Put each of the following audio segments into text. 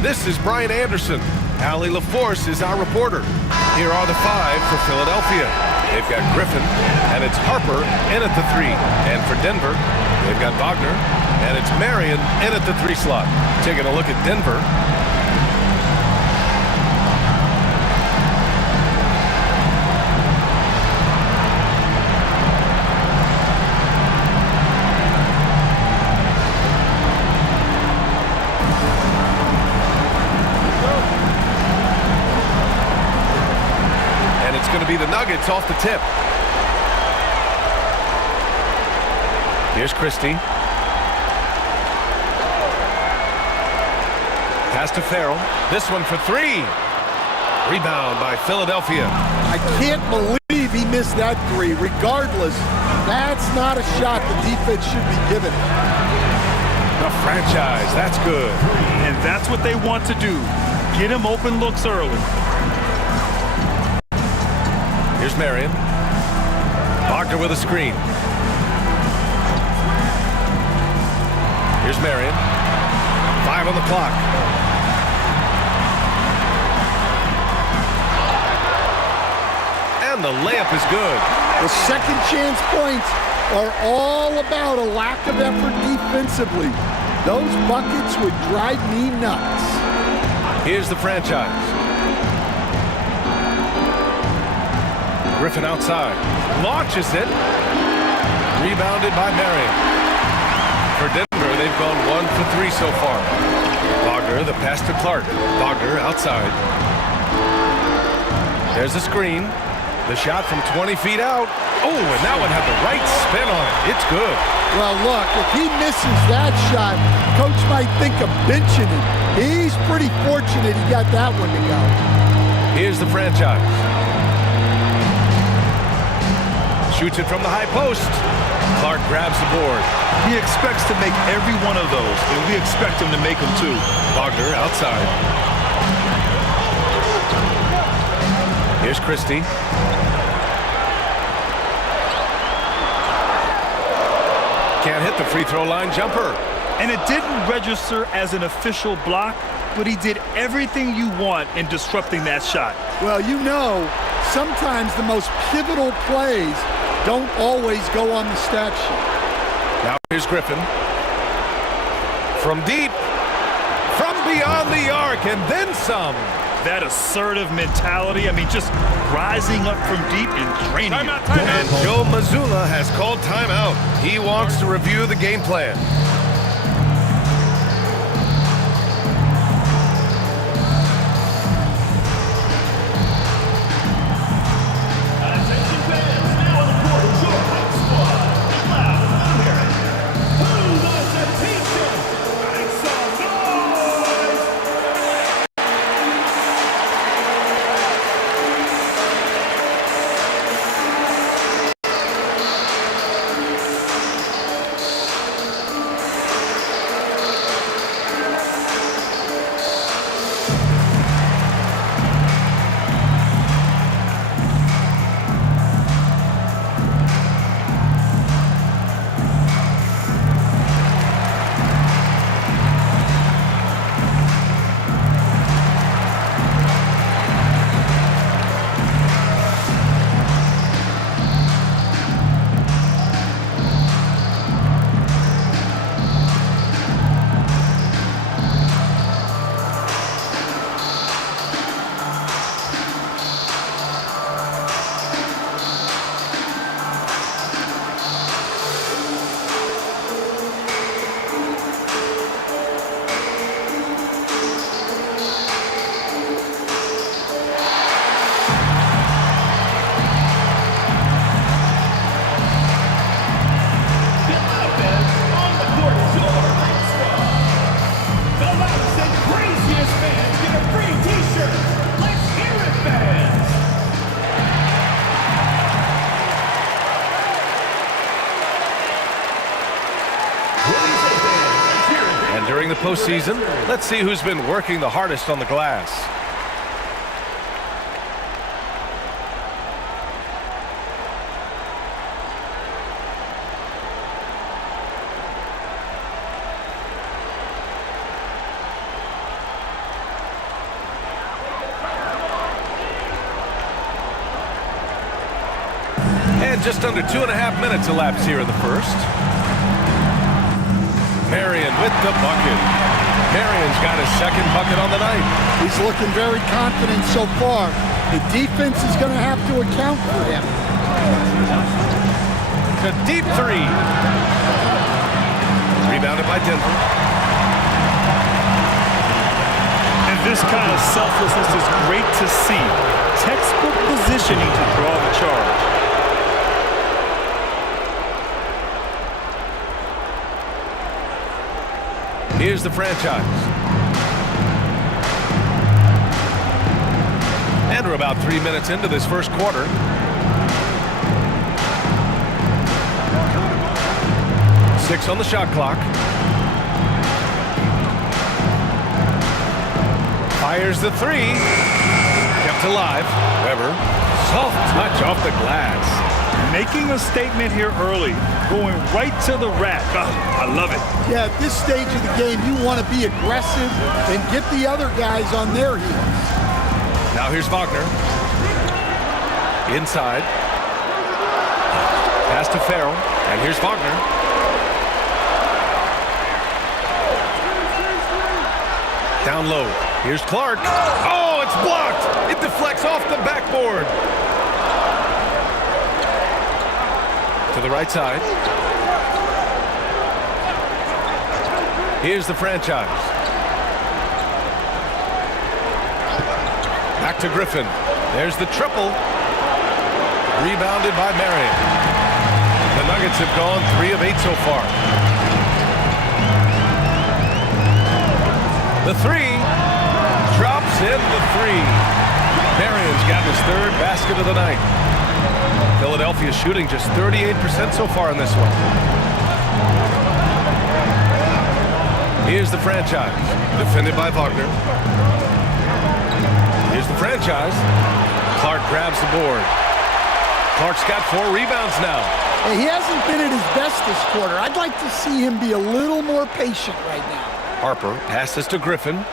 This is Brian Anderson. Allie LaForce is our reporter. Here are the 5 for Philadelphia. They've got Griffin, and it's Harper in at the 3. And for Denver, they've got Wagner, and it's Marion in at the 3 slot. Taking a look at Denver. It's going to be the Nuggets off the tip. Here's Christie. Pass to Farrell. This one for 3. Rebound by Philadelphia. I can't believe he missed that 3. Regardless, that's not a shot the defense should be giving. The franchise, that's good. And that's what they want to do. Get him open looks early. Here's Marion. Wagner with a screen. Here's Marion. 5 on the clock. And the layup is good. The second chance points are all about a lack of effort defensively. Those buckets would drive me nuts. Here's the franchise. Griffin outside. Launches it. Rebounded by Marion. For Denver, they've gone 1 for 3 so far. Wagner, the pass to Clark. Wagner outside. There's a screen. The shot from 20 feet out. Oh, and that one had the right spin on it. It's good. Well, look, if he misses that shot, coach might think of benching him. He's pretty fortunate he got that one to go. Here's the franchise. Shoots it from the high post. Clark grabs the board. He expects to make every one of those, and we expect him to make them too. Wagner outside. Here's Christie. Can't hit the free throw line jumper. And it didn't register as an official block, but he did everything you want in disrupting that shot. Well, you know, sometimes the most pivotal plays don't always go on the stat sheet. Now here's Griffin. From deep. From beyond the arc, and then some. That assertive mentality, I mean, just rising up from deep and draining it. And Joe Mazzulla has called timeout. He wants to review the game plan. During the postseason, let's see who's been working the hardest on the glass. And just under 2.5 minutes elapsed here in the first. Marion with the bucket. Marion's got his second bucket on the night. He's looking very confident so far. The defense is going to have to account for him. A deep three. Rebounded by Denver. And this kind of selflessness is great to see. Textbook positioning to draw the charge. Here's the franchise. And we're about 3 minutes into this first quarter. Six on the shot clock. Fires the three. Kept alive. Weber. Soft touch off the glass. Making a statement here early. Going right to the rack. Oh, I love it. Yeah, at this stage of the game, you want to be aggressive and get the other guys on their heels. Now here's Wagner. Inside. Pass to Farrell. And here's Wagner. Down low. Here's Clark. Oh, it's blocked. It deflects off the backboard. To the right side. Here's the franchise. Back to Griffin. There's the triple. Rebounded by Marion. The Nuggets have gone 3 of 8 so far. The three. Drops in the three. Marion's got his third basket of the night. Philadelphia shooting just 38% so far in this one. Here's the franchise. Defended by Wagner. Here's the franchise. Clark grabs the board. Clark's got 4 rebounds now. Hey, he hasn't been at his best this quarter. I'd like to see him be a little more patient right now. Harper passes to Griffin.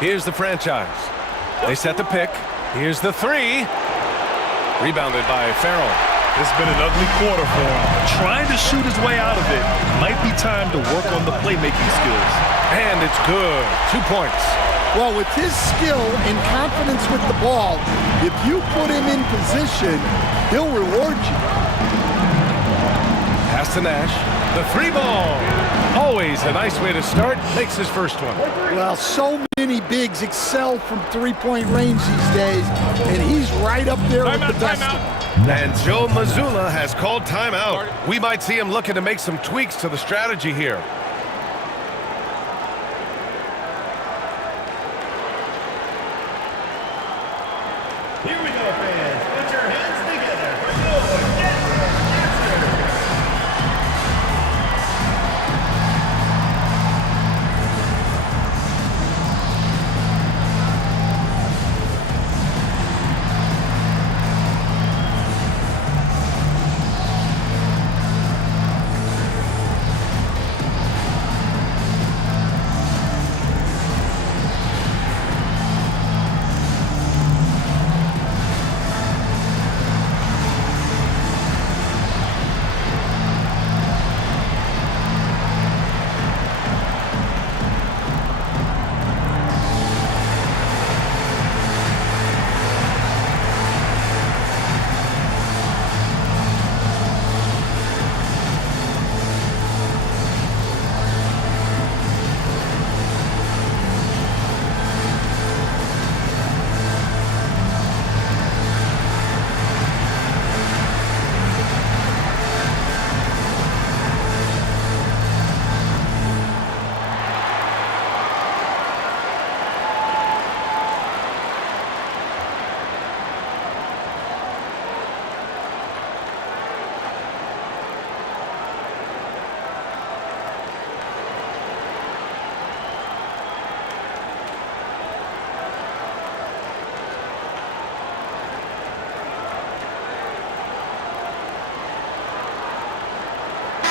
Here's the franchise. They set the pick. Here's the three. Rebounded by Farrell. It's been an ugly quarter for him. Trying to shoot his way out of it. Might be time to work on the playmaking skills. And it's good. 2 points. Well, with his skill and confidence with the ball, if you put him in position, he'll reward you. Pass to Nash. The three ball. Always a nice way to start. Makes his first one. Well, so many bigs excel from three-point range these days, and he's right up there with the best of them. And Joe Mazzulla has called timeout. We might see him looking to make some tweaks to the strategy here. Here we go, fans. Put your hands together for your Masters.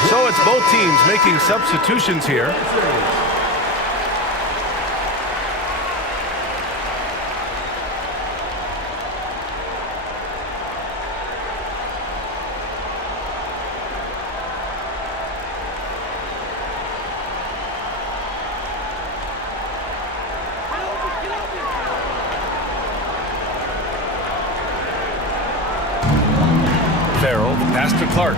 So it's both teams making substitutions here. Farrell, pass to Clark.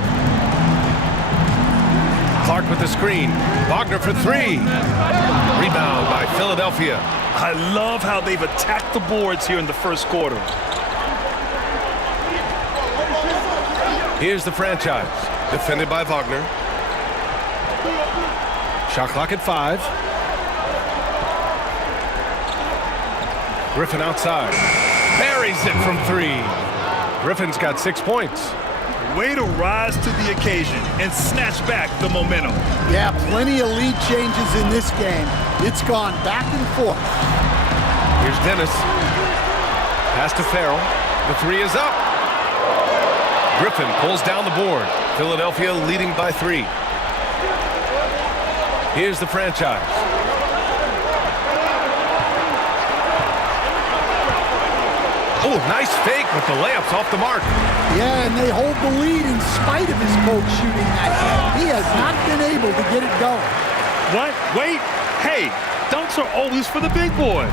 Clark with the screen. Wagner for three. Rebound by Philadelphia. I love how they've attacked the boards here in the first quarter. Here's the franchise. Defended by Wagner. Shot clock at 5. Griffin outside. Buries it from 3. Griffin's got 6 points. Way to rise to the occasion and snatch back the momentum. Yeah, plenty of lead changes in this game. It's gone back and forth. Here's Dennis. Pass to Farrell. The 3 is up. Griffin pulls down the board. Philadelphia leading by 3. Here's the franchise. Oh, nice fake with the layups off the mark. Yeah, and they hold the lead in spite of his coach shooting that. He has not been able to get it going. What? Wait. Hey, dunks are always for the big boys.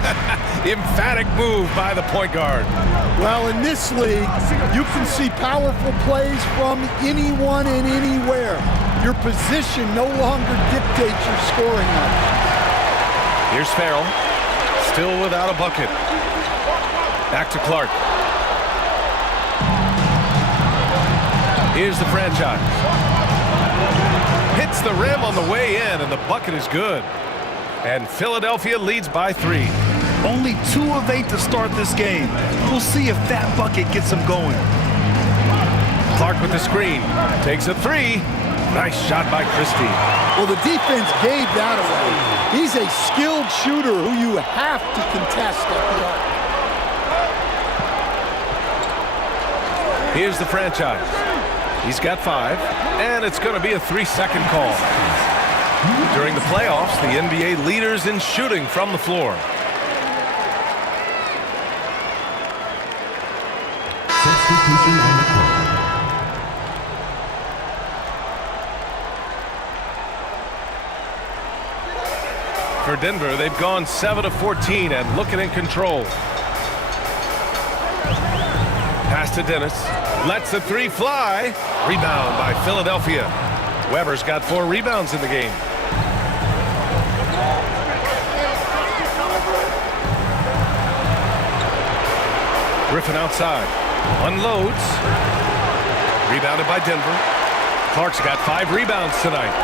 Emphatic move by the point guard. Well, in this league, you can see powerful plays from anyone and anywhere. Your position no longer dictates your scoring level. Here's Farrell. Still without a bucket. Back to Clark. Here's the franchise. Hits the rim on the way in, and the bucket is good. And Philadelphia leads by 3. Only 2 of 8 to start this game. We'll see if that bucket gets them going. Clark with the screen. Takes a 3. Nice shot by Christie. Well, the defense gave that away. He's a skilled shooter who you have to contest at the arc. Here's the franchise. He's got 5, and it's going to be a 3-second call. During the playoffs, the NBA leaders in shooting from the floor. Substitution on the court. For Denver, they've gone 7 of 14 and looking in control. Pass to Dennis. Lets the 3 fly. Rebound by Philadelphia. Weber's got 4 rebounds in the game. Griffin outside. Unloads. Rebounded by Denver. Clark's got 5 rebounds tonight.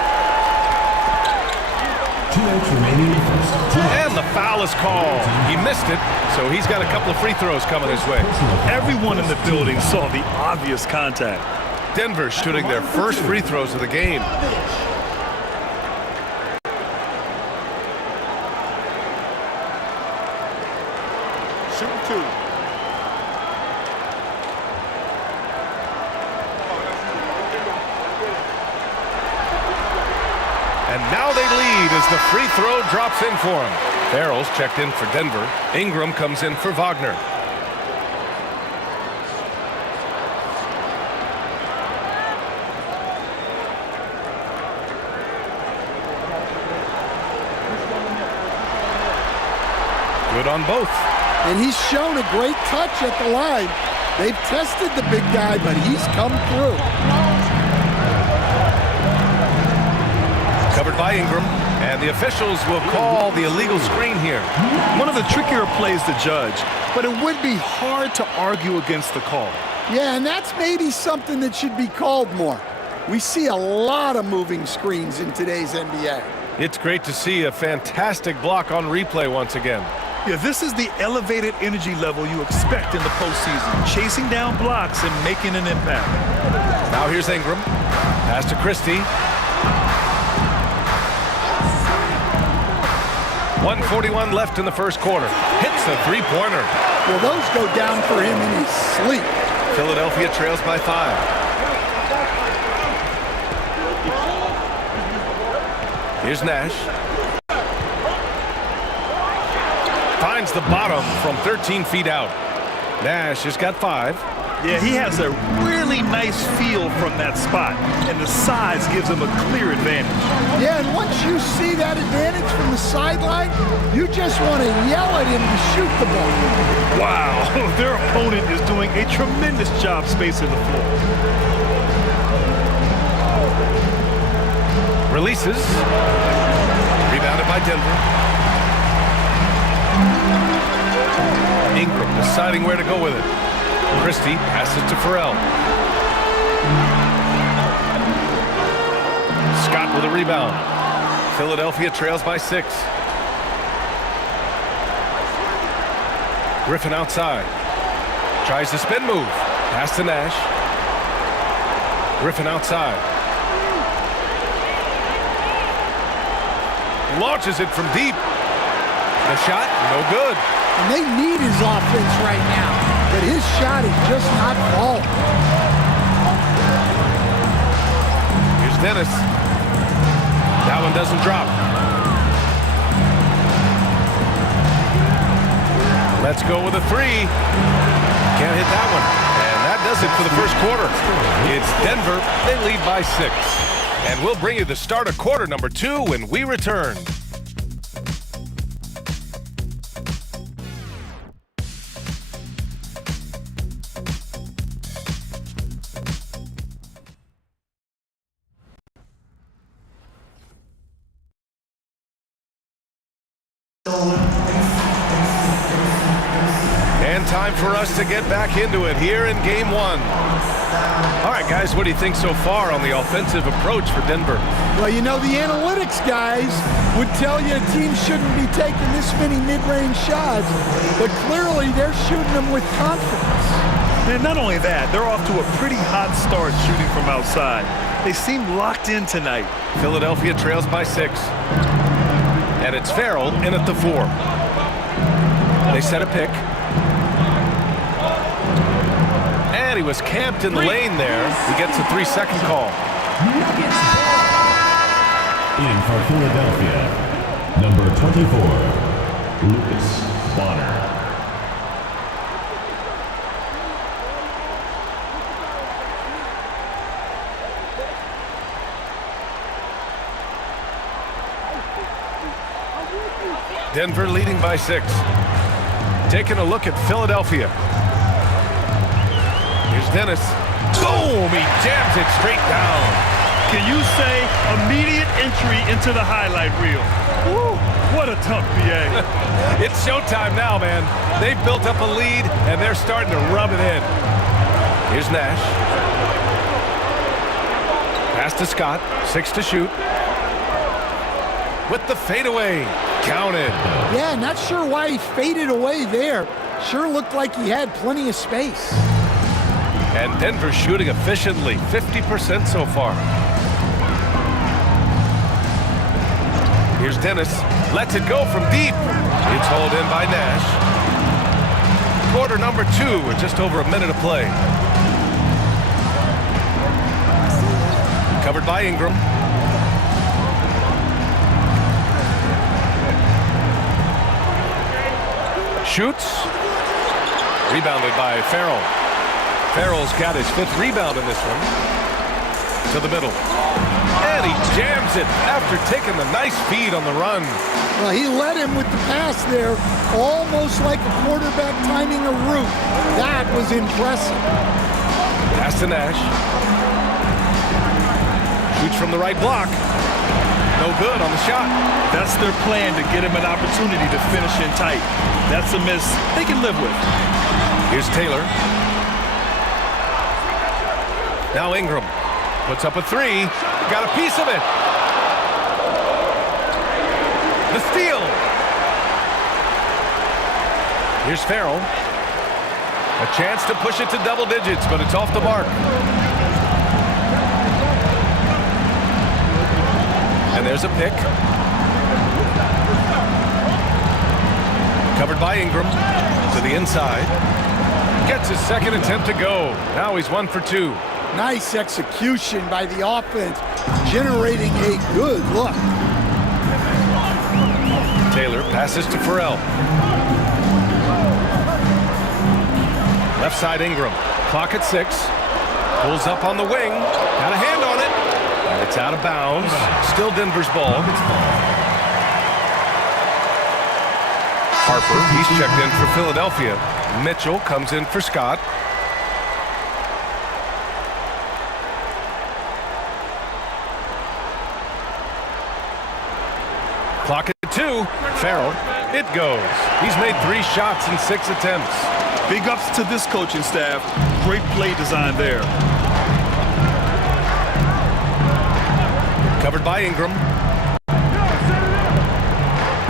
2 minutes remaining in the first. And the foul is called. He missed it, so he's got a couple of free throws coming his way. Everyone in the building saw the obvious contact. Denver shooting their first free throws of the game. Shoot 2. And now they lead as the free throw drops in for him. Farrell's checked in for Denver. Ingram comes in for Wagner. Good on both. And he's shown a great touch at the line. They've tested the big guy, but he's come through. Covered by Ingram, and the officials will call the illegal screen here. One of the trickier plays to judge, but it would be hard to argue against the call. Yeah, and that's maybe something that should be called more. We see a lot of moving screens in today's NBA. It's great to see a fantastic block on replay once again. Yeah, this is the elevated energy level you expect in the postseason, chasing down blocks and making an impact. Now here's Ingram. Pass to Christie. 1:41 left in the first quarter. Hits a three-pointer. Well, those go down for him in his sleep. Philadelphia trails by 5. Here's Nash. Finds the bottom from 13 feet out. Nash has got 5. Yeah, he has a really nice feel from that spot, and the size gives him a clear advantage. Yeah, and once you see that advantage from the sideline, you just want to yell at him to shoot the ball. Wow, their opponent is doing a tremendous job spacing the floor. Releases. Rebounded by Denver. Ingram deciding where to go with it. Christie passes to Farrell. Scott with a rebound. Philadelphia trails by 6. Griffin outside. Tries the spin move. Pass to Nash. Griffin outside. Launches it from deep. The shot, no good. And they need his offense right now, but his shot is just not falling. Here's Dennis. That one doesn't drop. Let's go with a 3. Can't hit that one. And that does it for the first quarter. It's Denver. They lead by 6. And we'll bring you the start of quarter number 2 when we return. And time for us to get back into it here in game 1. All right, guys, what do you think so far on the offensive approach for Denver? Well, you know, the analytics guys would tell you a team shouldn't be taking this many mid-range shots, but clearly they're shooting them with confidence. And not only that, they're off to a pretty hot start shooting from outside. They seem locked in tonight. Philadelphia trails by 6. And it's Farrell in at the 4. They set a pick. And he was camped in the lane there. He gets a 3-second call. In for Philadelphia, number 24, Lucas Bonner. Denver leading by 6. Taking a look at Philadelphia. Here's Dennis. Boom! He jams it straight down. Can you say immediate entry into the highlight reel? Woo, what a tough BA. It's showtime now, man. They've built up a lead, and they're starting to rub it in. Here's Nash. Pass to Scott. 6 to shoot. With the fadeaway. Counted. Yeah, not sure why he faded away there. Sure looked like he had plenty of space. And Denver shooting efficiently, 50% so far. Here's Dennis. Lets it go from deep. It's hauled in by Nash. Quarter number 2 with just over a minute of play. Covered by Ingram. Shoots. Rebounded by Farrell. Farrell's got his 5th rebound in this one. To the middle. And he jams it after taking the nice feed on the run. Well, he led him with the pass there, almost like a quarterback timing a route. That was impressive. Pass to Nash. Shoots from the right block. No good on the shot. That's their plan, to get him an opportunity to finish in tight. That's a miss they can live with. Here's Taylor. Now Ingram puts up a 3. Got a piece of it. The steal. Here's Farrell. A chance to push it to double digits, but it's off the mark. And there's a pick. Covered by Ingram to the inside. Gets his 2nd attempt to go. Now he's 1 for 2. Nice execution by the offense, generating a good look. Taylor passes to Farrell. Left side Ingram. Clock at 6. Pulls up on the wing. Got a hand on it. And it's out of bounds. Still Denver's ball. Harper, he's checked in for Philadelphia. Mitchell comes in for Scott. Clock at 2. Farrell. It goes. He's made 3 shots in 6 attempts. Big ups to this coaching staff. Great play design there. Covered by Ingram.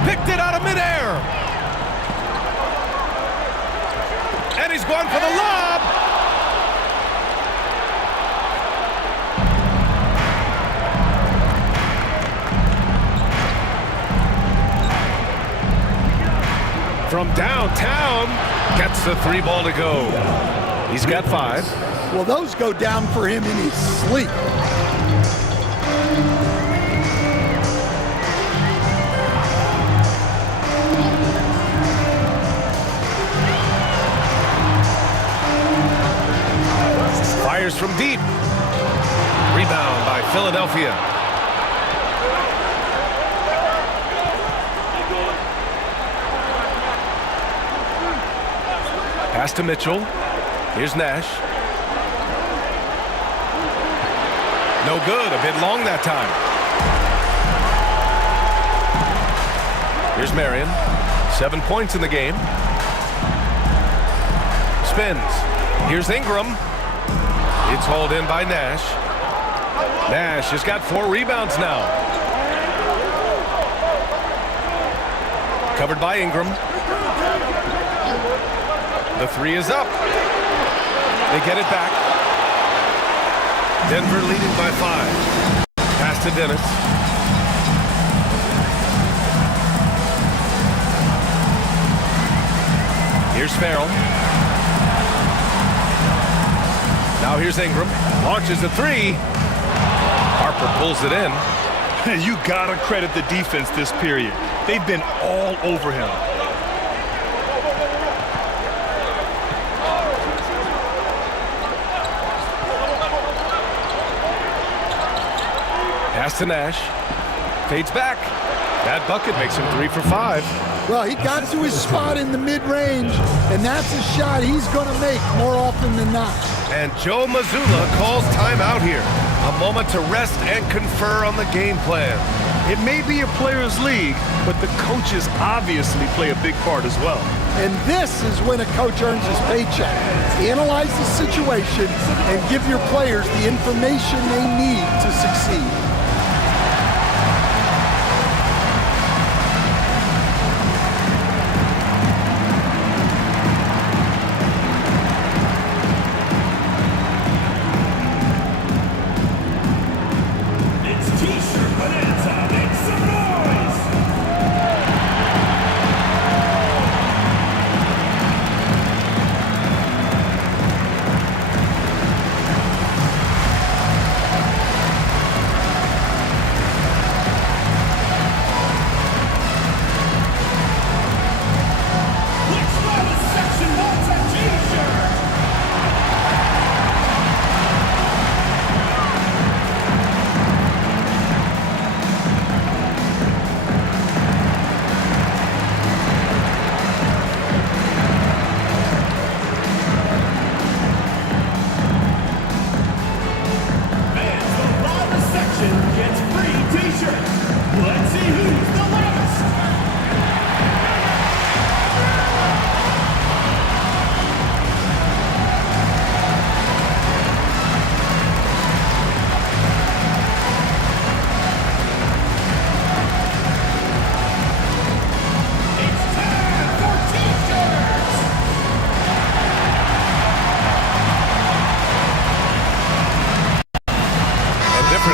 Picked it out of midair. And he's going for the lob. From downtown, gets the 3 ball to go. He's got 5. Well, those go down for him in his sleep. Fires from deep. Rebound by Philadelphia. Pass to Mitchell. Here's Nash. No good. A bit long that time. Here's Marion. 7 points in the game. Spins. Here's Ingram. It's hauled in by Nash. Nash has got 4 rebounds now. Covered by Ingram. The 3 is up. They get it back. Denver leading by 5. Pass to Dennis. Here's Farrell. Now here's Ingram. Launches a 3. Harper pulls it in. You gotta credit the defense this period. They've been all over him. Pass to Nash. Fades back. That bucket makes him 3 for 5. Well, he got to his spot in the mid-range, and that's a shot he's going to make more often than not. And Joe Mazzulla calls timeout here. A moment to rest and confer on the game plan. It may be a players' league, but the coaches obviously play a big part as well. And this is when a coach earns his paycheck. Analyze the situation and give your players the information they need to succeed.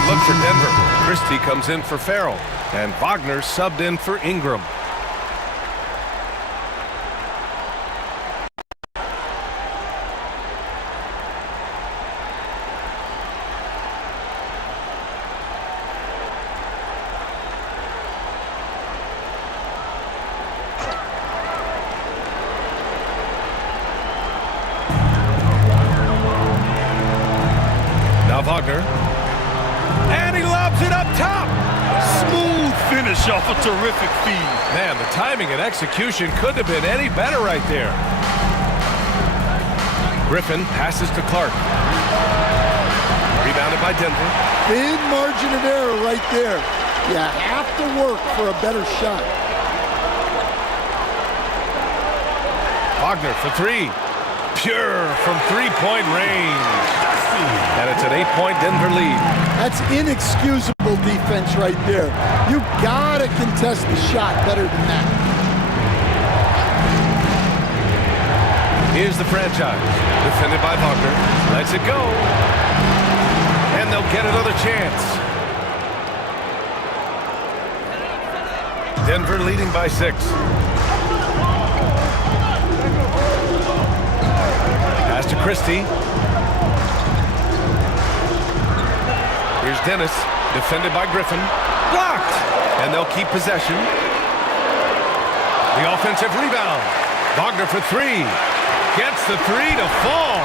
Look for Denver. Christie comes in for Farrell, and Wagner subbed in for Ingram. Wagner. And he lobs it up top. Smooth finish off a terrific feed. Man, the timing and execution couldn't have been any better right there. Griffin passes to Clark. Rebounded by Denver. Big margin of error right there. You have to work for a better shot. Wagner for three. Pure from three-point range. And it's an 8-point Denver lead. That's inexcusable defense right there. You gotta contest the shot better than that. Here's the franchise. Defended by Wagner. Lets it go. And they'll get another chance. Denver leading by 6. Pass to Christie. Here's Dennis, defended by Griffin. Blocked! And they'll keep possession. The offensive rebound. Wagner for three. Gets the three to fall.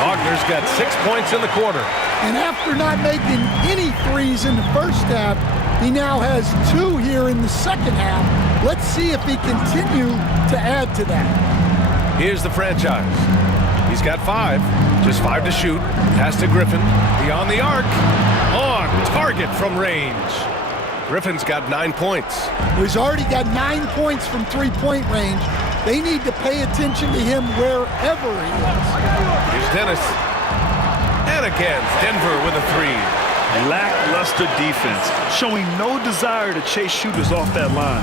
Wagner's got 6 points in the quarter. And after not making any threes in the first half, he now has 2 here in the second half. Let's see if he continue to add to that. Here's the franchise. He's got 5. Just 5 to shoot. Pass to Griffin. Beyond the arc. On target from range. Griffin's got 9 points. He's already got 9 points from three-point range. They need to pay attention to him wherever he is. Here's Dennis. And again, Denver with a 3. Lackluster defense, showing no desire to chase shooters off that line.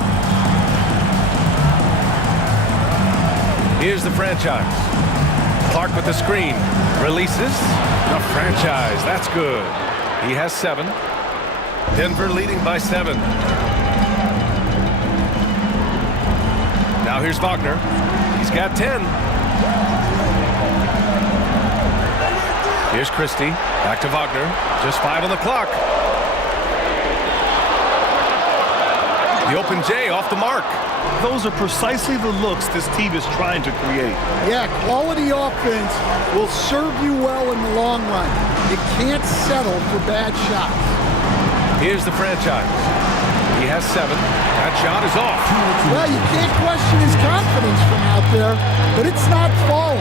Here's the franchise. Clark with the screen. Releases. The franchise. That's good. He has 7. Denver leading by 7. Now here's Wagner. He's got 10. Here's Christie. Back to Wagner. Just 5 on the clock. The open J off the mark. Those are precisely the looks this team is trying to create. Yeah, quality offense will serve you well in the long run. You can't settle for bad shots. Here's the franchise. He has 7. That shot is off. Well, you can't question his confidence from out there, but it's not falling.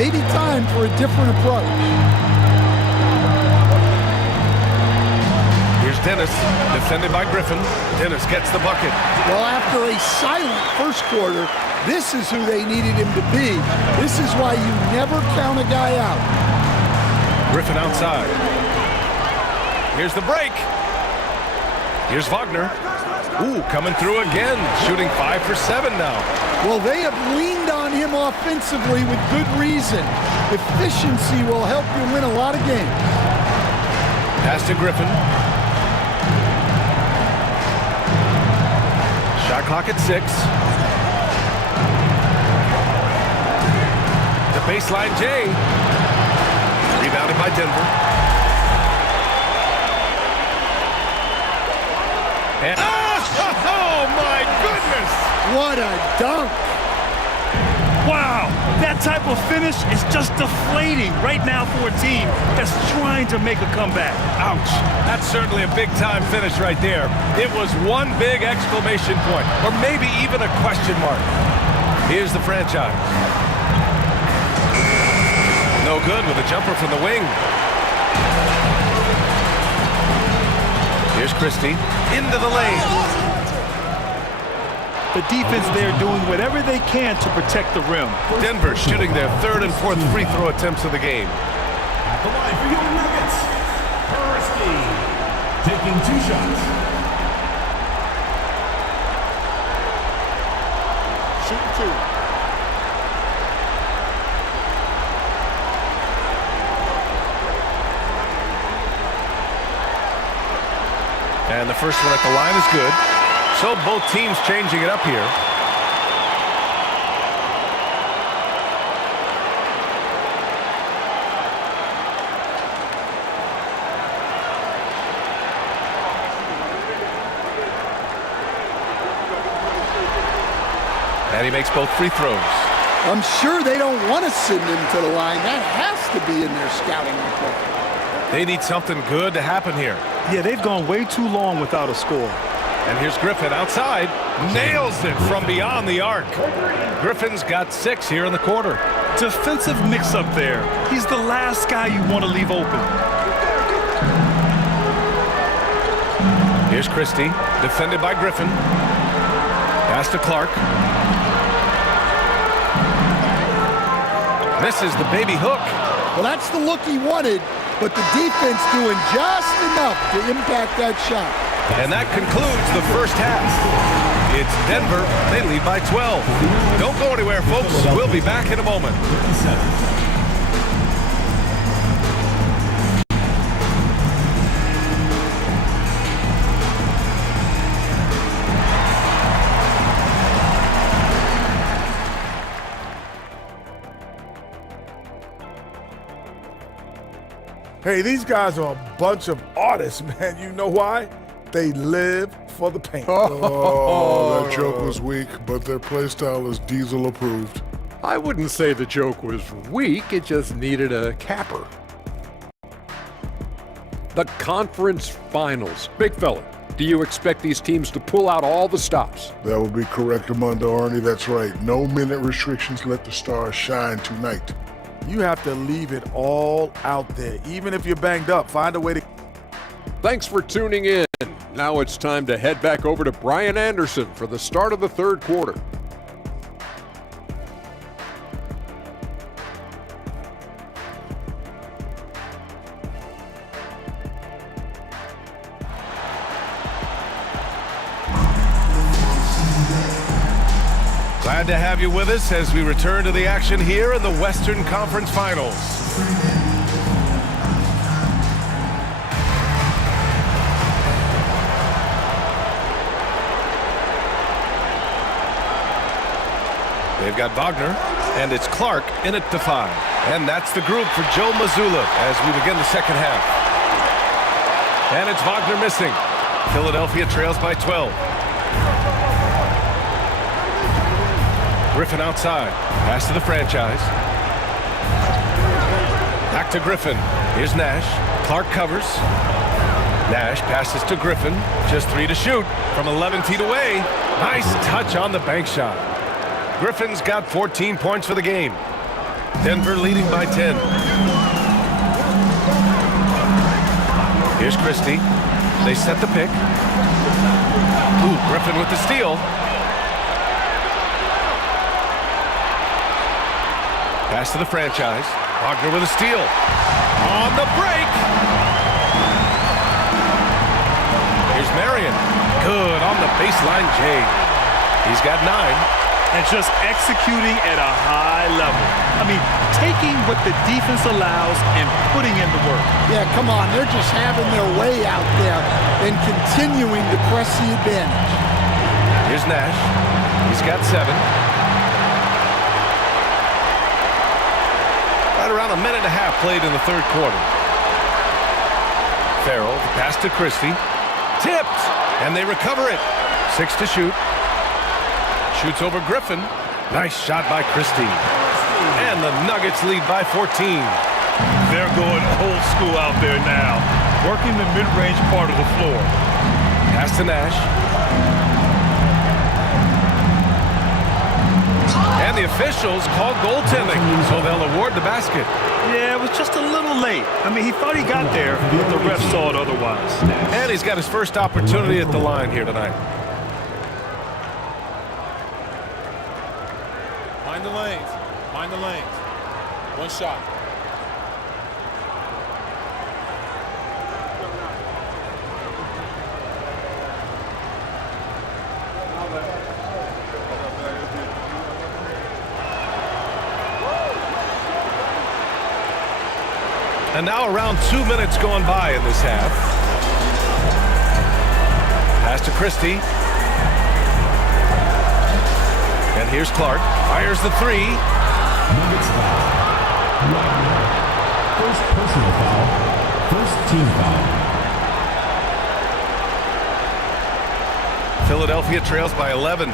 Maybe time for a different approach. Here's Dennis, defended by Griffin. Dennis gets the bucket. Well, after a silent first quarter, this is who they needed him to be. This is why you never count a guy out. Griffin outside. Here's the break. Here's Wagner. Ooh, coming through again, shooting 5 for 7 now. Well, they have leaned on him offensively with good reason. Efficiency will help you win a lot of games. Pass to Griffin. Shot clock at 6. The baseline J. Rebounded by Denver. And oh my goodness! What a dunk! Wow, that type of finish is just deflating right now for a team that's trying to make a comeback. Ouch. That's certainly a big-time finish right there. It was one big exclamation point, or maybe even a question mark. Here's the franchise. No good with a jumper from the wing. Here's Christie. Into the lane. The defense there doing whatever they can to protect the rim. Denver shooting their 3rd and 4th free throw attempts of the game. At the line for your Nuggets, Christie, taking 2 shots. Shoot 2. And the first one at the line is good. So both teams changing it up here. And he makes both free throws. I'm sure they don't want to send him to the line. That has to be in their scouting report. They need something good to happen here. Yeah, they've gone way too long without a score. And here's Griffin outside. Nails it from beyond the arc. Griffin's got 6 here in the quarter. Defensive mix-up there. He's the last guy you want to leave open. Here's Christie, defended by Griffin. Pass to Clark. Misses the baby hook. Well, that's the look he wanted, but the defense doing just enough to impact that shot. And that concludes the first half. It's Denver. They lead by 12. Don't go anywhere, folks. We'll be back in a moment. Hey, these guys are a bunch of artists, man. You know why? They live for the paint. Oh, that joke was weak, but their play style is Diesel approved. I wouldn't say the joke was weak, it just needed a capper. The conference finals. Big fella, do you expect these teams to pull out all the stops? That would be correct, Armando Arnie. That's right. No minute restrictions. Let the stars shine tonight. You have to leave it all out there. Even if you're banged up, find a way to... Thanks for tuning in. Now it's time to head back over to Brian Anderson for the start of the third quarter. Glad to have you with us as we return to the action here in the Western Conference Finals. They've got Wagner, and it's Clark in at the 5. And that's the group for Joe Mazzulla as we begin the second half. And it's Wagner missing. Philadelphia trails by 12. Griffin outside. Pass to the franchise. Back to Griffin. Here's Nash. Clark covers. Nash passes to Griffin. Just 3 to shoot from 11 feet away. Nice touch on the bank shot. Griffin's got 14 points for the game. Denver leading by 10. Here's Christie. They set the pick. Ooh, Griffin with the steal. Pass to the franchise. Wagner with a steal. On the break. Here's Marion. Good on the baseline J. He's got 9. And just executing at a high level. I mean, taking what the defense allows and putting in the work. Yeah, come on. They're just having their way out there and continuing to press the advantage. Here's Nash. He's got 7. Right around a minute and a half played in the third quarter. Farrell, the pass to Christie. Tipped, and they recover it. 6 to shoot. Shoots over Griffin. Nice shot by Christie. And the Nuggets lead by 14. They're going old school out there now, working the mid-range part of the floor. Pass to Nash. And the officials called goaltending, so they'll award the basket. Yeah, it was just a little late. I mean, he thought he got there, but the ref saw it otherwise. And he's got his first opportunity at the line here tonight. Mind the lanes. Mind the lanes. One shot. And now around 2 minutes going by in this half. Pass to Christie. And here's Clark. Fires the 3. Nuggets foul. First personal foul. First team foul. Philadelphia trails by 11.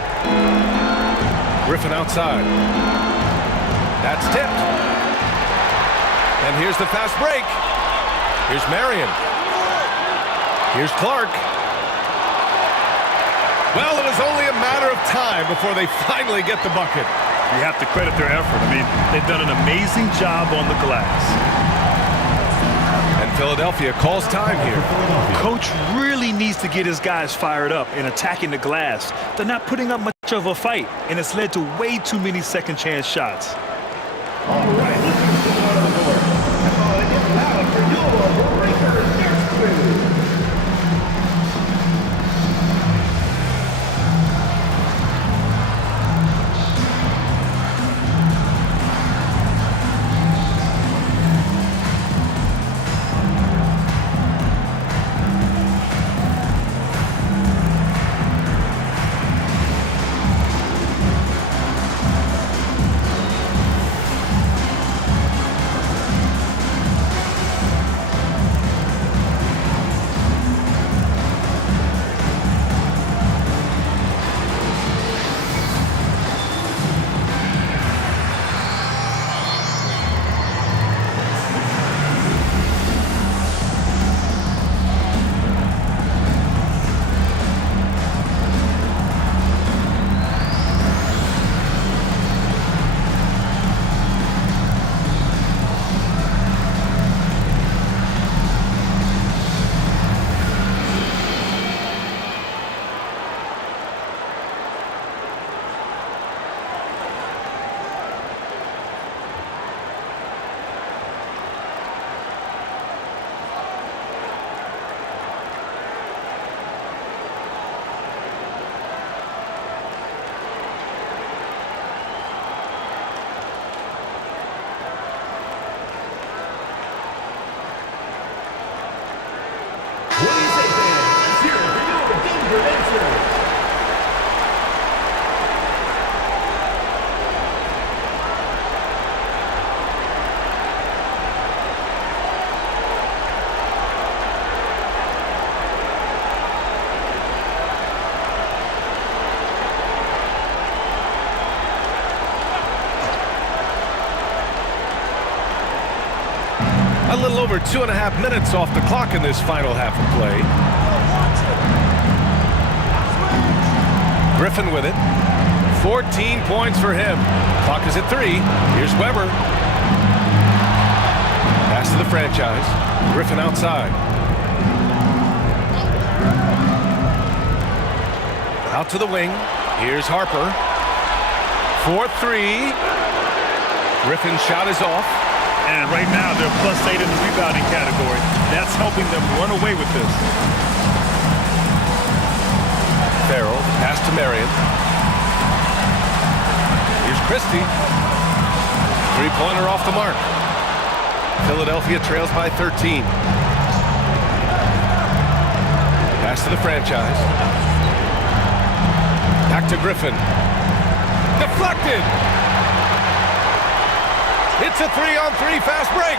Griffin outside. That's tipped. And here's the fast break. Here's Marion. Here's Clark. Well, it was only a matter of time before they finally get the bucket. You have to credit their effort. I mean, they've done an amazing job on the glass. And Philadelphia calls time here. Coach really needs to get his guys fired up in attacking the glass. They're not putting up much of a fight, and it's led to way too many second chance shots. All right, let's go to the board. I'm calling it loud for your breaker next. A little over 2.5 minutes off the clock in this final half of play. Griffin with it. 14 points for him. Clock is at 3. Here's Weber. Pass to the franchise. Griffin outside. Out to the wing. Here's Harper. 4-3. Griffin's shot is off. And right now, they're +8 in the rebounding category. That's helping them run away with this. Farrell, pass to Marion. Here's Christie. Three-pointer off the mark. Philadelphia trails by 13. Pass to the franchise. Back to Griffin. Deflected! It's a 3-on-3 fast break.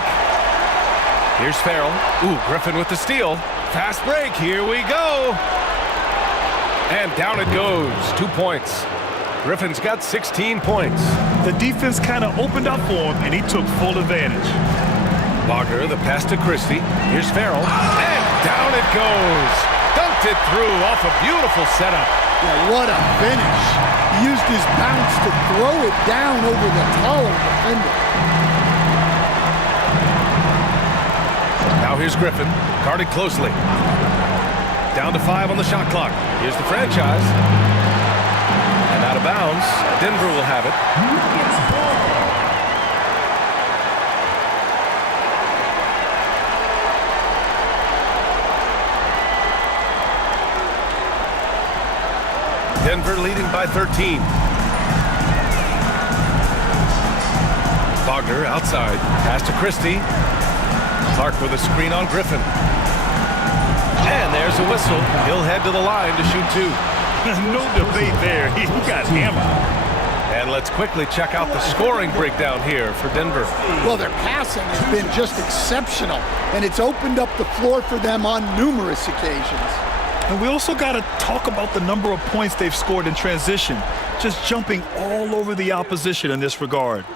Here's Farrell. Ooh, Griffin with the steal. Fast break, here we go. And down it goes, 2 points. Griffin's got 16 points. The defense kind of opened up for him, and he took full advantage. Wagner, the pass to Christie. Here's Farrell. And down it goes. Dunked it through off a beautiful setup. Yeah, what a finish. He used his bounce to throw it down over the taller defender. Now here's Griffin, guarded closely. Down to 5 on the shot clock. Here's the franchise. And out of bounds. Denver will have it. Denver leading by 13. Wagner outside. Pass to Christie. Clark with a screen on Griffin. And there's a whistle. He'll head to the line to shoot 2. No debate there. He got hammered. And let's quickly check out the scoring breakdown here for Denver. Well, their passing has been just exceptional, and it's opened up the floor for them on numerous occasions. And we also got to talk about the number of points they've scored in transition, just jumping all over the opposition in this regard.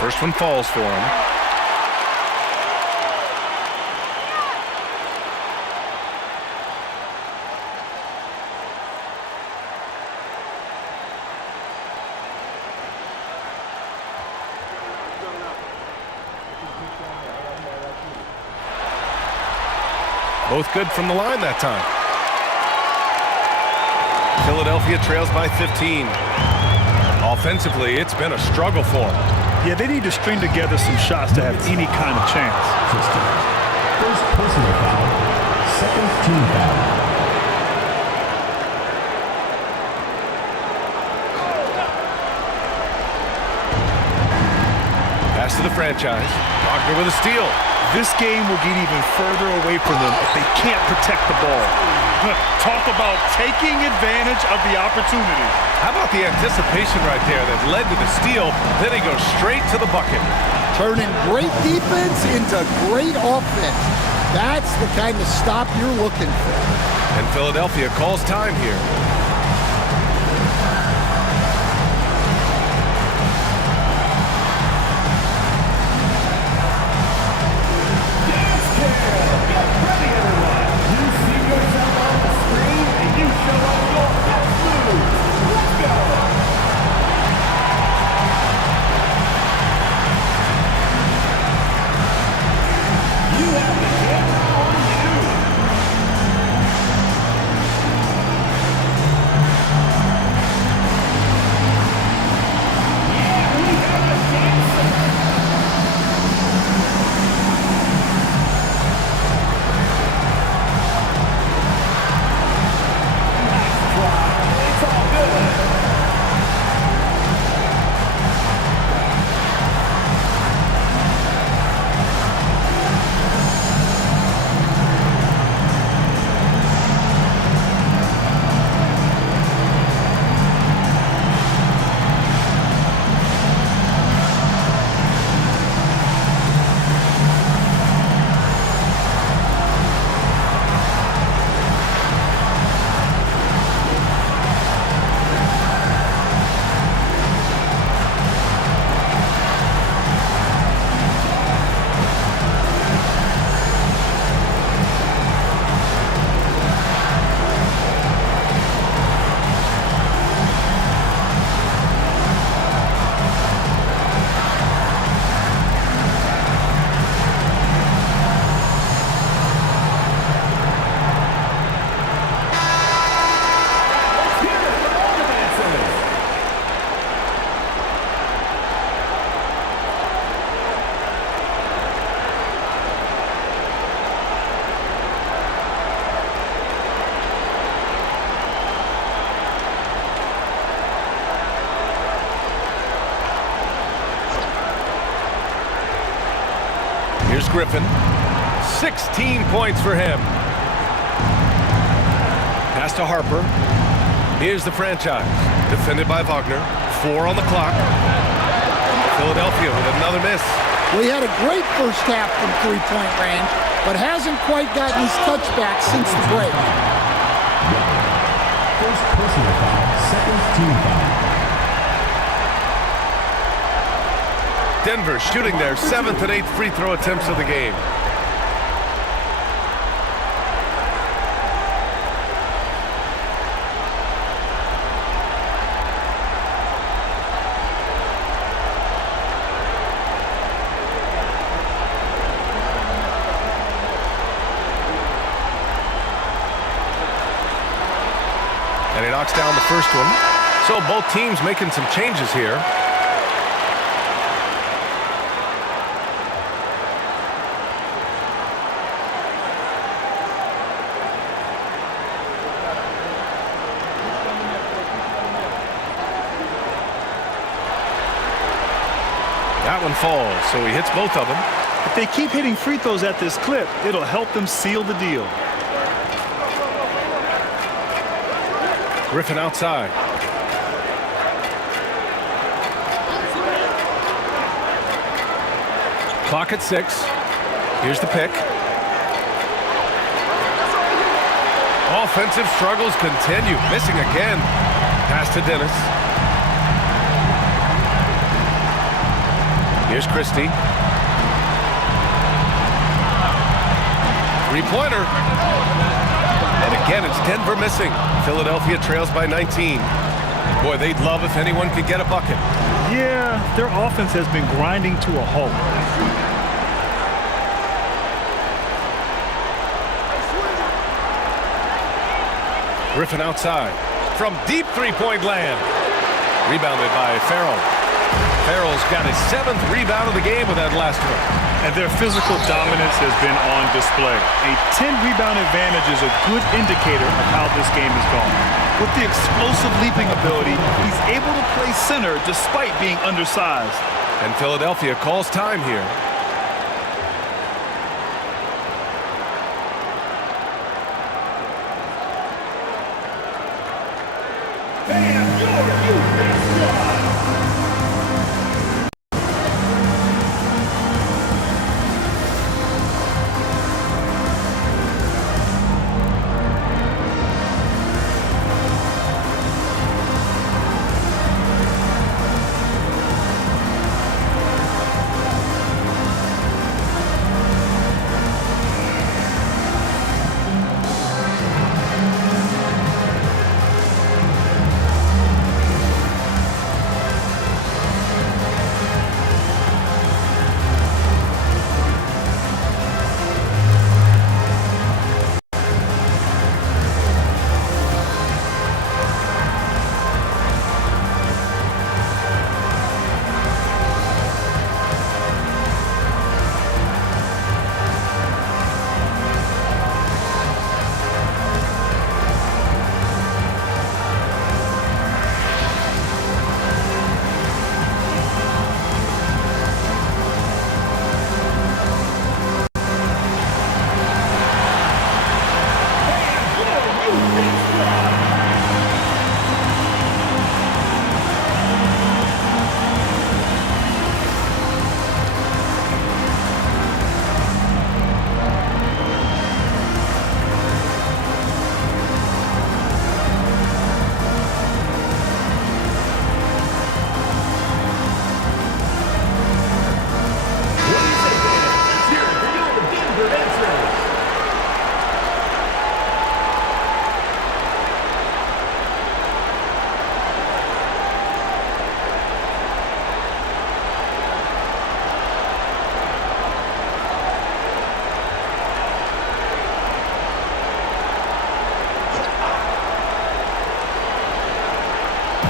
First one falls for him. Both good from the line that time. Philadelphia trails by 15. Offensively, it's been a struggle for them. Yeah, they need to string together some shots to have any kind of chance. First personal foul, second team foul. Pass to the franchise. Wagner with a steal. This game will get even further away from them if they can't protect the ball. Talk about taking advantage of the opportunity. How about the anticipation right there that led to the steal? Then he goes straight to the bucket. Turning great defense into great offense. That's the kind of stop you're looking for. And Philadelphia calls time here. Here's Griffin. 16 points for him. Pass to Harper. Here's the franchise. Defended by Wagner. 4 on the clock. Philadelphia with another miss. Well, he had a great first half from three-point range, but hasn't quite gotten his touchback since the break. First personal foul, second team foul. Denver shooting their 7th and 8th free throw attempts of the game. And he knocks down the first one. So both teams making some changes here. That one falls, so he hits both of them. If they keep hitting free throws at this clip, it'll help them seal the deal. Griffin outside. Clock at 6. Here's the pick. Offensive struggles continue. Missing again. Pass to Dennis. Here's Christie. Three-pointer. And again, it's Denver missing. Philadelphia trails by 19. Boy, they'd love if anyone could get a bucket. Yeah, their offense has been grinding to a halt. Griffin outside. From deep three-point land. Rebounded by Farrell. Farrell's got his 7th rebound of the game with that last one. And their physical dominance has been on display. A 10-rebound advantage is a good indicator of how this game has gone. With the explosive leaping ability, he's able to play center despite being undersized. And Philadelphia calls time here. And your Houston squad.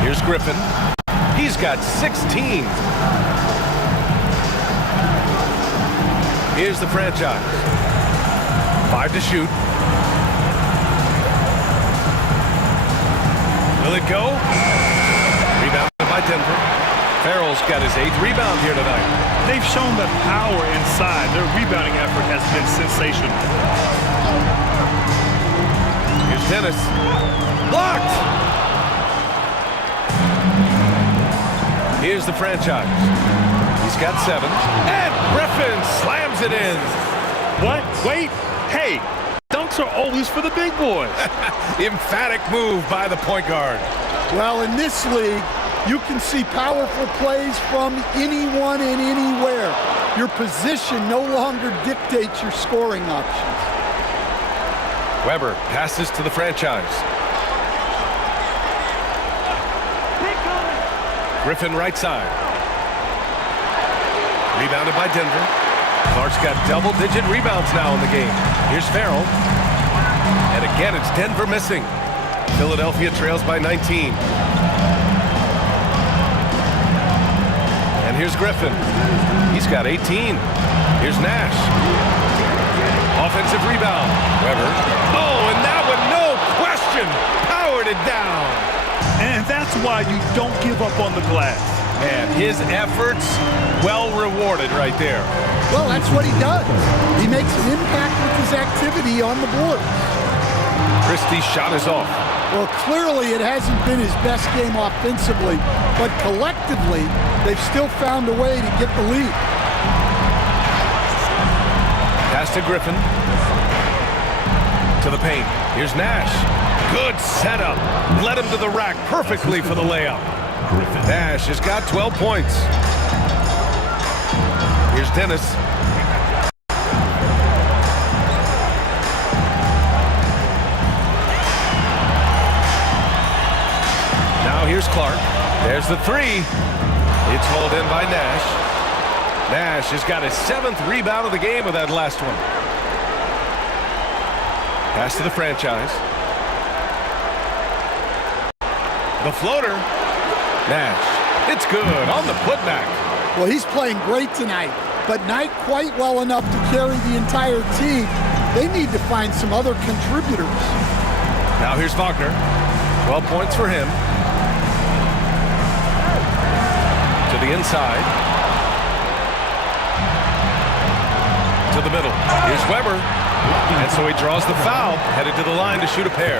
Here's Griffin. He's got 16. Here's the franchise. 5 to shoot. Will it go? Rebounded by Denver. Farrell's got his 8th rebound here tonight. They've shown the power inside. Their rebounding effort has been sensational. Here's Dennis. Blocked! Here's the franchise. He's got 7. And Griffin slams it in. What? Wait. Hey, dunks are always for the big boys. Emphatic move by the point guard. Well, in this league, you can see powerful plays from anyone and anywhere. Your position no longer dictates your scoring options. Weber passes to the franchise. Griffin right side. Rebounded by Denver. Clark's got double-digit rebounds now in the game. Here's Farrell. And again, it's Denver missing. Philadelphia trails by 19. And here's Griffin. He's got 18. Here's Nash. Offensive rebound. Weber. Oh, and that one, no question, powered it down. And that's why you don't give up on the glass. And his efforts well rewarded right there. Well, that's what he does. He makes an impact with his activity on the board. Christie's shot is off. Well, clearly it hasn't been his best game offensively, but collectively, they've still found a way to get the lead. Pass to Griffin. To the paint. Here's Nash. Good setup. Led him to the rack perfectly for the layup. Nash has got 12 points. Here's Dennis. Now here's Clark. There's the 3. It's hauled in by Nash. Nash has got his 7th rebound of the game with that last one. Pass to the franchise. The floater. Nash. It's good on the putback. Well, he's playing great tonight, but not quite well enough to carry the entire team. They need to find some other contributors. Now here's Wagner. 12 points for him. To the inside. To the middle. Here's Weber. And so he draws the foul, headed to the line to shoot a pair.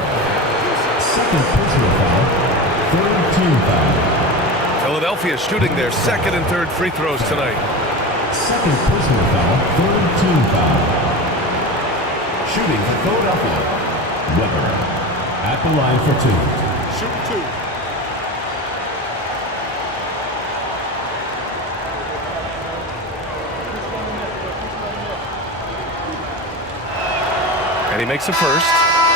Second personal foul. Third team foul. Philadelphia shooting their second and third free throws tonight. Second personal foul. Third team foul. Shooting for Philadelphia. Weber at the line for two. Shoot two. And he makes the first.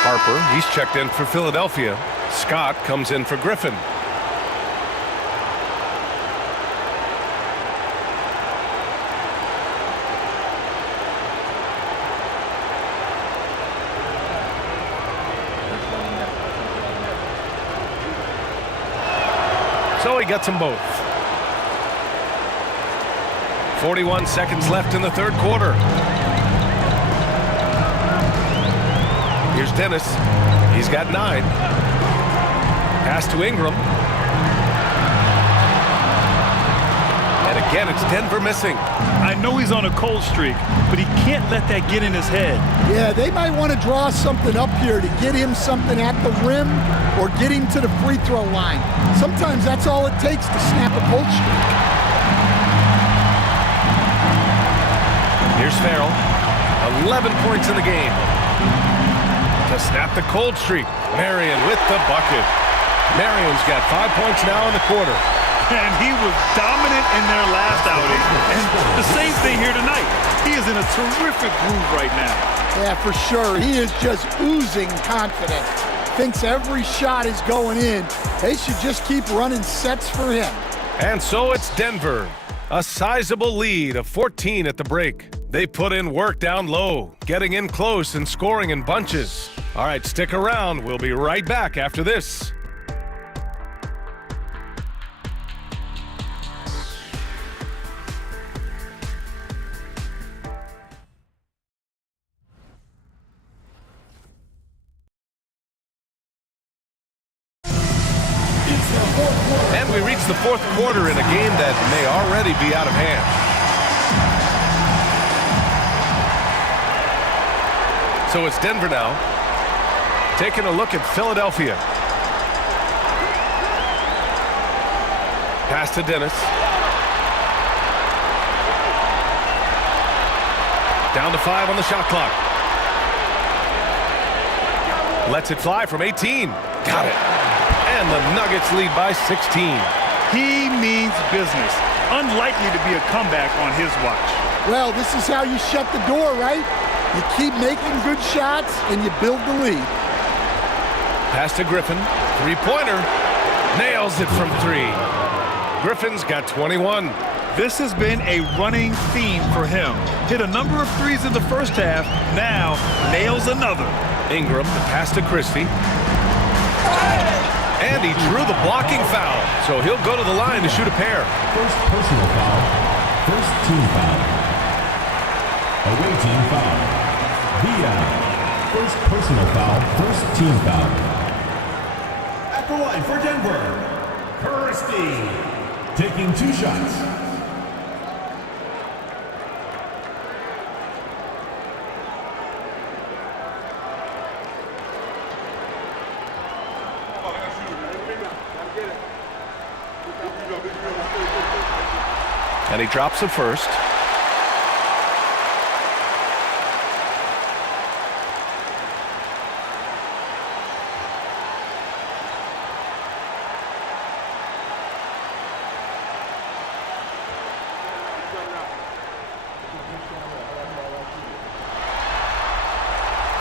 Harper, he's checked in for Philadelphia. Scott comes in for Griffin. So he gets them both. 41 seconds left in the third quarter. Here's Dennis. He's got 9. Pass to Ingram. And again, it's Denver missing. I know he's on a cold streak, but he can't let that get in his head. Yeah, they might want to draw something up here to get him something at the rim or get him to the free throw line. Sometimes that's all it takes to snap a cold streak. Here's Farrell. 11 points in the game. To snap the cold streak, Marion with the bucket. Marion's got 5 points now in the quarter. And he was dominant in their last outing. And the same thing here tonight. He is in a terrific groove right now. Yeah, for sure. He is just oozing confidence. Thinks every shot is going in. They should just keep running sets for him. And so it's Denver. A sizable lead of 14 at the break. They put in work down low, getting in close and scoring in bunches. All right, stick around. We'll be right back after this. And we reach the fourth quarter in a game that may already be out of hand. So it's Denver now, taking a look at Philadelphia. Pass to Dennis. Down to 5 on the shot clock. Lets it fly from 18. Got it. And the Nuggets lead by 16. He means business. Unlikely to be a comeback on his watch. Well, this is how you shut the door, right? You keep making good shots and you build the lead. Pass to Griffin. Three-pointer. Nails it from 3. Griffin's got 21. This has been a running theme for him. Hit a number of threes in the first half. Now nails another. Ingram, the pass to Christie. And he drew the blocking foul. So he'll go to the line to shoot a pair. First personal foul. First team foul. Away team foul. Via. First personal foul. First team foul. At the line for Denver. Christie. Taking 2 shots. And he drops the first.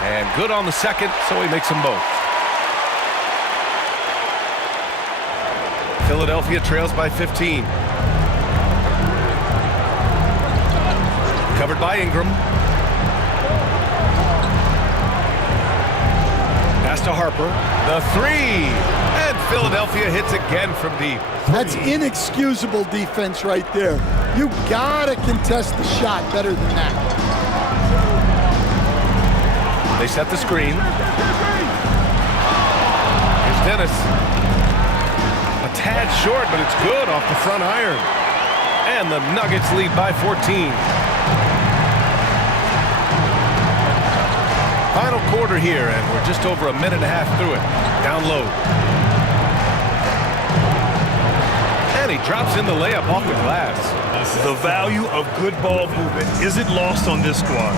And good on the second, so he makes them both. Philadelphia trails by 15. Covered by Ingram. Pass to Harper. The 3. And Philadelphia hits again from deep. That's inexcusable defense right there. You gotta contest the shot better than that. They set the screen. Here's Dennis. A tad short, but it's good off the front iron. And the Nuggets lead by 14. Final quarter here, and we're just over a minute and a half through it. Down low. And he drops in the layup off the glass. The value of good ball movement isn't lost on this squad.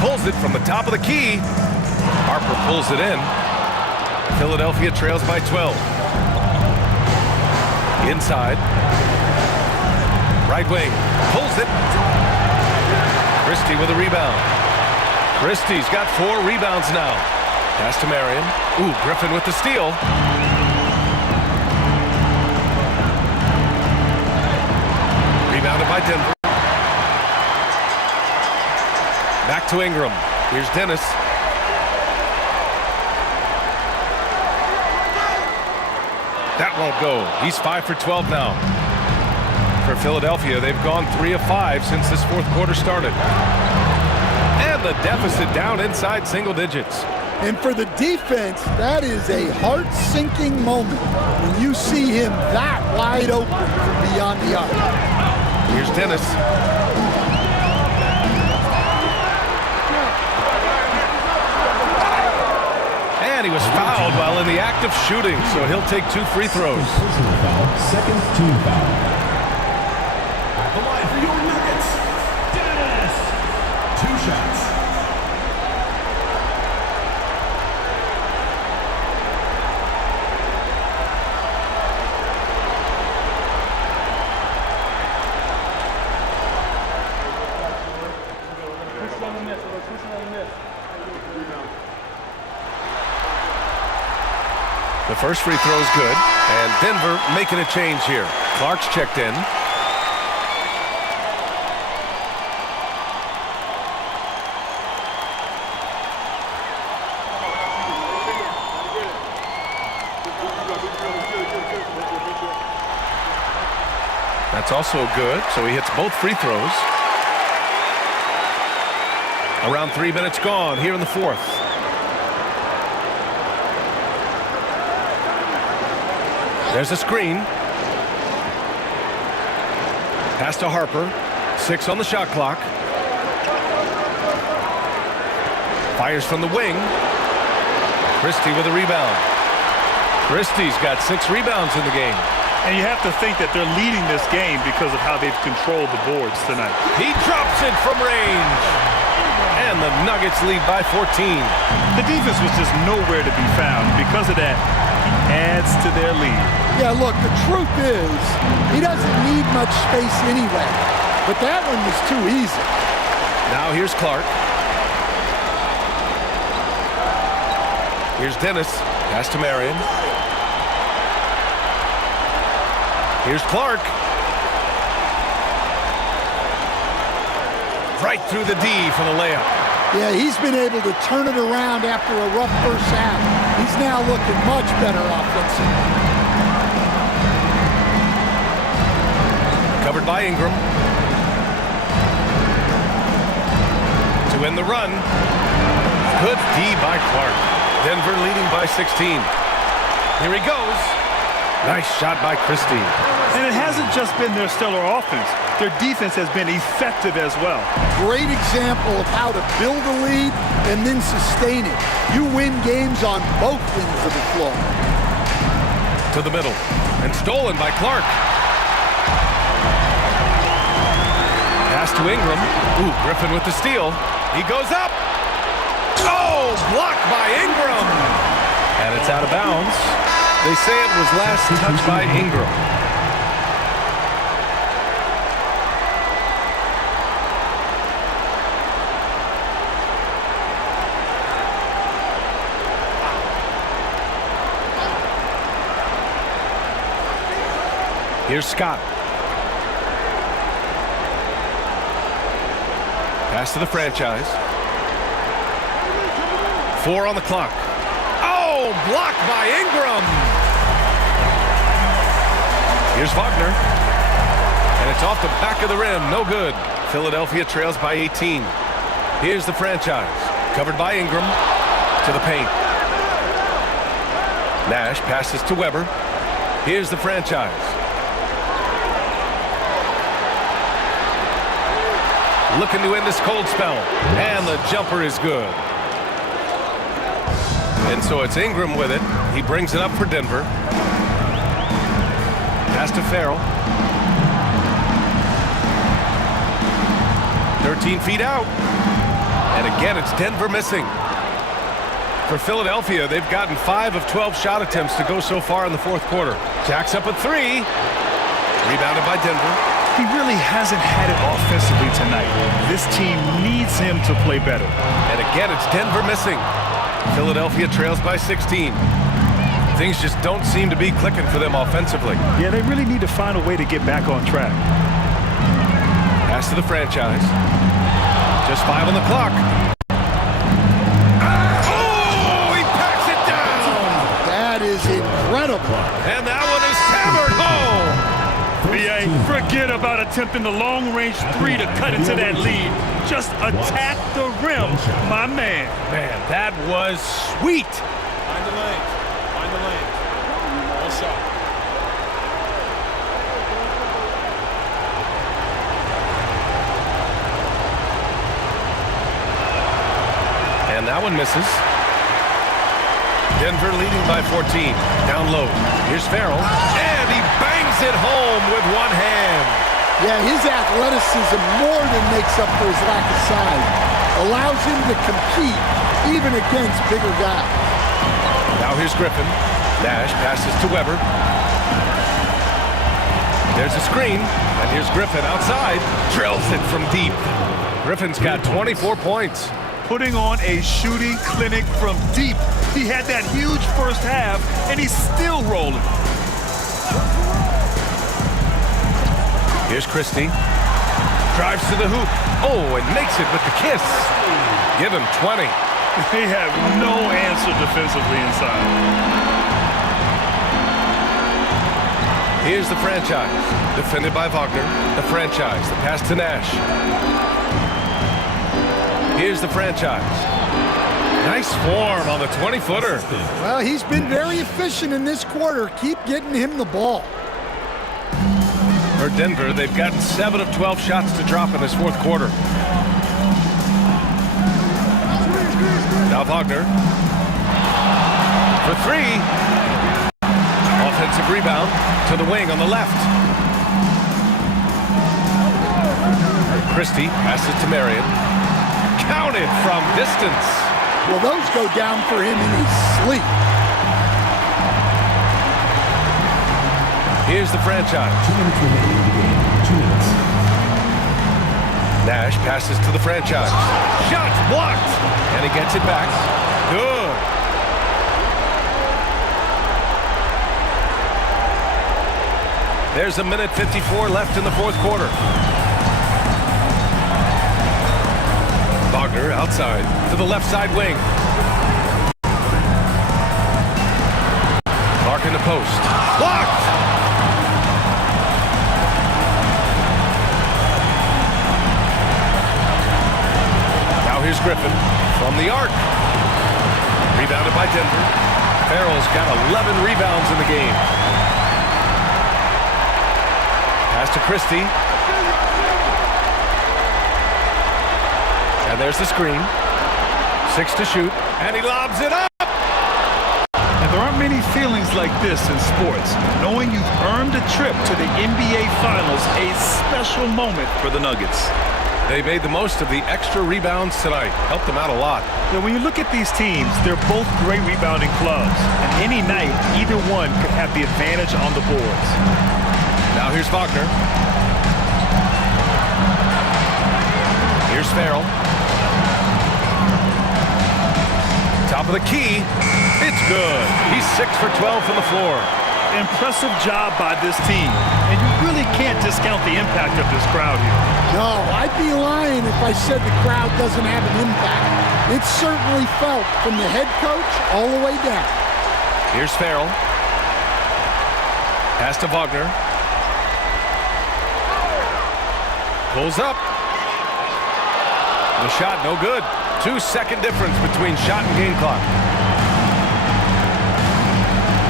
Pulls it from the top of the key. Harper pulls it in. Philadelphia trails by 12. Inside. Right wing. Pulls it. Christie with a rebound. Christie's got 4 rebounds now. Pass to Marion. Ooh, Griffin with the steal. Rebounded by Denver. Back to Ingram. Here's Dennis. That won't go. He's 5 for 12 now. For Philadelphia, they've gone 3 of 5 since this fourth quarter started. And the deficit down inside single digits. And for the defense, that is a heart-sinking moment when you see him that wide open from beyond the arc. Here's Dennis. And he was fouled while in the act of shooting, so he'll take 2 free throws. Personal foul, second team foul. The line for your Nuggets, Dennis. 2 shots. The first free throw is good, and Denver making a change here. Clark's checked in. That's also good, so he hits both free throws. Around 3 minutes gone here in the fourth. There's a screen. Pass to Harper. 6 on the shot clock. Fires from the wing. Christie with a rebound. Christie's got 6 rebounds in the game. And you have to think that they're leading this game because of how they've controlled the boards tonight. He drops it from range. And the Nuggets lead by 14. The defense was just nowhere to be found. Because of that, he adds to their lead. Yeah, look, the truth is, he doesn't need much space anyway. But that one was too easy. Now here's Clark. Here's Dennis. Pass to Marion. Here's Clark. Right through the D for the layup. Yeah, he's been able to turn it around after a rough first half. He's now looking much better offensively. Covered by Ingram. To end the run. Good D by Clark. Denver leading by 16. Here he goes. Nice shot by Christie. And it hasn't just been their stellar offense. Their defense has been effective as well. Great example of how to build a lead and then sustain it. You win games on both ends of the floor. To the middle. And stolen by Clark. Pass to Ingram. Ooh, Griffin with the steal. He goes up. Oh, blocked by Ingram. And it's out of bounds. They say it was last touched by Ingram. Here's Scott. Pass to the franchise. 4 on the clock. blocked by Ingram. Here's Wagner. And it's off the back of the rim. No good. Philadelphia trails by 18. Here's the franchise. Covered by Ingram. To the paint. Nash passes to Weber. Here's the franchise. Looking to end this cold spell. And the jumper is good. And so it's Ingram with it. He brings it up for Denver. Pass to Farrell. 13 feet out. And again, it's Denver missing. For Philadelphia, they've gotten 5 of 12 shot attempts to go so far in the fourth quarter. Jacks up a 3. Rebounded by Denver. He really hasn't had it offensively tonight. This team needs him to play better. And again, it's Denver missing. Philadelphia trails by 16. Things just don't seem to be clicking for them offensively. Yeah, they really need to find a way to get back on track. Pass to the franchise. Just 5 on the clock. Oh, he packs it down. That is incredible. And that one is hammered home. BA, forget about attempting the long-range 3 to cut into that lead. Just attack the rim, my man. Man, that was sweet. Find the lanes. Find the lanes. All shot. And that one misses. Denver leading by 14. Down low. Here's Farrell. And he bangs it home with one hand. Yeah, his athleticism more than makes up for his lack of size. Allows him to compete even against bigger guys. Now here's Griffin. Nash passes to Weber. There's a screen. And here's Griffin outside. Drills it from deep. Griffin's got 24 points. Putting on a shooting clinic from deep. He had that huge first half, and he's still rolling. Here's Christie. Drives to the hoop. Oh, and makes it with the kiss. Give him 20. They have no answer defensively inside. Here's the franchise. Defended by Wagner. The franchise. The pass to Nash. Here's the franchise. Nice form on the 20-footer. Well, he's been very efficient in this quarter. Keep getting him the ball. For Denver, they've gotten 7 of 12 shots to drop in this fourth quarter. Now Wagner. For 3. Offensive rebound to the wing on the left. Christie passes to Marion. Counted from distance. Well, those go down for him in his sleep. Here's the franchise. 2 minutes remaining in the game. 2 minutes. Nash passes to the franchise. Shot blocked. And he gets it back. Good. There's a minute 54 left in the fourth quarter. Wagner outside to the left side wing. Clark in the post. Blocked! Now here's Griffin from the arc. Rebounded by Denver. Farrell's got 11 rebounds in the game. Pass to Christie. And there's the screen. 6 to shoot. And he lobs it up. And there aren't many feelings like this in sports. Knowing you've earned a trip to the NBA Finals, a special moment for the Nuggets. They made the most of the extra rebounds tonight. Helped them out a lot. Now, when you look at these teams, they're both great rebounding clubs. And any night, either one could have the advantage on the boards. Now here's Wagner. Here's Farrell. Top of the key. It's good. He's 6 for 12 from the floor. Impressive job by this team. And you really can't discount the impact of this crowd here. No, I'd be lying if I said the crowd doesn't have an impact. It's certainly felt from the head coach all the way down. Here's Farrell. Pass to Wagner. Pulls up. The shot, no good. 2-second difference between shot and game clock.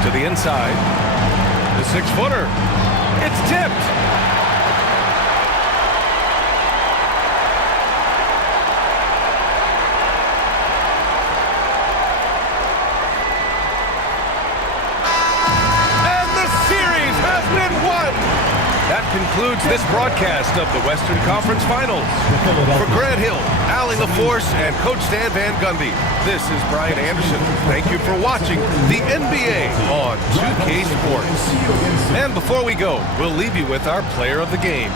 To the inside. The 6-footer. It's tipped. And the series has been won. That concludes this broadcast of the Western Conference Finals. For Grant Hill, Allie LaForce, and Coach Stan Van Gundy, this is Brian Anderson. Thank you for watching the NBA on 2K Sports. And before we go, we'll leave you with our player of the game.